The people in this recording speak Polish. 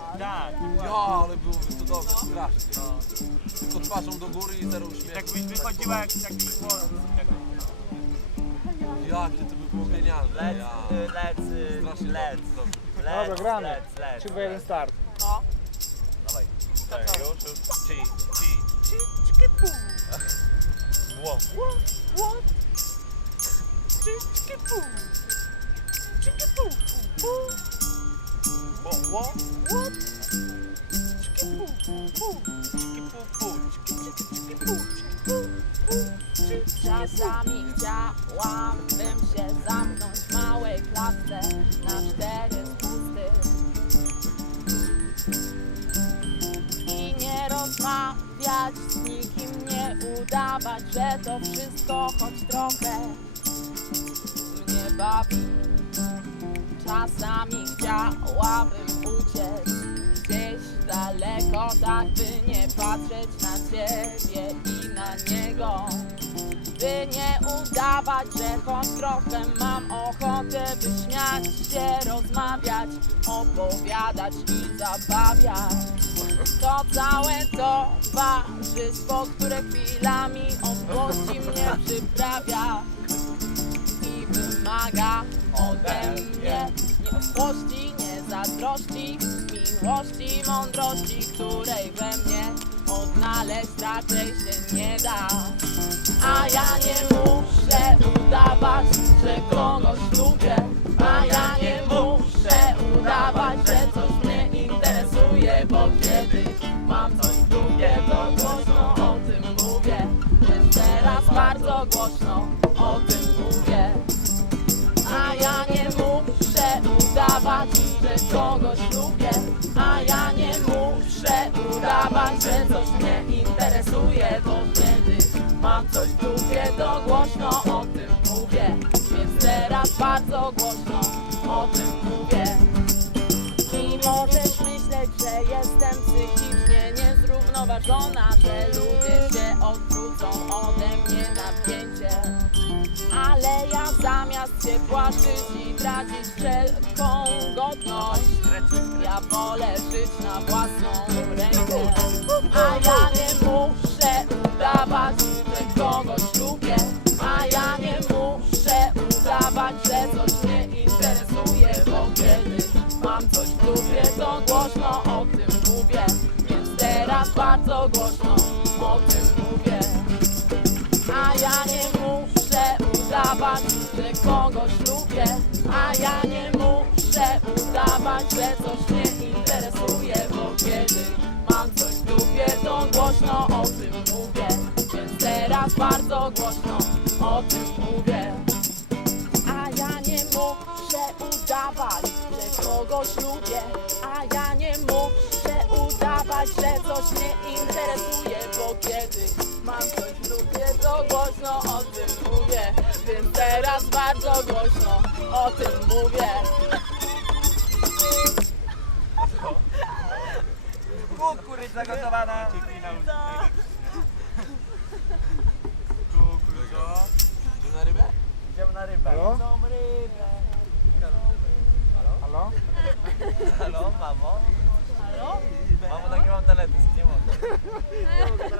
Tak, Ja, ale byłoby to dobrze, strasznie. Tylko twarzą do góry i zero uśmiechu. tak byś wychodziła jak taki chłop. Jakie to by było genialne. Let's, Ja. y, let's, y, Strasznie let's, dobrze. let's, Dobra, gramy. let's, let's. 3, 2, 1, start. No. Dawaj. Dawaj, już, już. Ci, ci, ci, Cziki pu. Ło. What? What? Cziki pu. Cziki Czasami chciałabym się zamknąć w małej klatce na cztery spusty. I nie rozmawiać z nikim, nie udawać, że to wszystko choć trochę mnie bawi. Czasami chciałabym uciec gdzieś daleko, tak by nie patrzeć na ciebie i na niego. By nie udawać, że choć trochę mam ochotę wyśmiać się, rozmawiać, opowiadać i zabawiać. To całe towarzystwo, które chwilami o złości mnie przyprawia i wymaga ode mnie nie złości, nie zazdrości, miłości, mądrości, której we mnie odnaleźć raczej się nie da. A ja nie muszę udawać, że kogoś lubię, a ja nie muszę udawać, że coś mnie interesuje, bo kiedy mam coś w to głośno o tym mówię, więc teraz bardzo głośno że kogoś lubię A ja nie muszę udawać, że coś mnie interesuje Bo kiedy mam coś w dupie, to głośno o tym mówię. Więc teraz bardzo głośno o tym mówię. I możesz myśleć, że jestem psychicznie niezrównoważona Że ludzie się odwrócą ode mnie na wzięcie ale ja zamiast się płaszczyć i tracić wszelką Wolę żyć na własną rękę. A ja nie muszę udawać, że kogoś lubię. A ja nie muszę udawać, że coś mnie interesuje Bo kiedy mam coś w dupie, to głośno o tym mówię. Więc teraz bardzo głośno o tym mówię. A ja nie muszę udawać, że kogoś lubię. A ja nie udawać, że coś mnie interesuje Bo kiedy mam coś w dupie, to głośno o tym mówię. Więc teraz bardzo głośno o tym mówię. A ja nie muszę udawać, że kogoś lubię. A ja nie muszę udawać, że coś mnie interesuje Bo kiedy mam coś w dupie, to głośno o tym mówię Więc teraz bardzo głośno o tym mówię Kukurydza gotowana. Kukurydza. Czy na rybę? Idziemy na rybę. Halo? Halo? Halo, mamo? 감사합니다.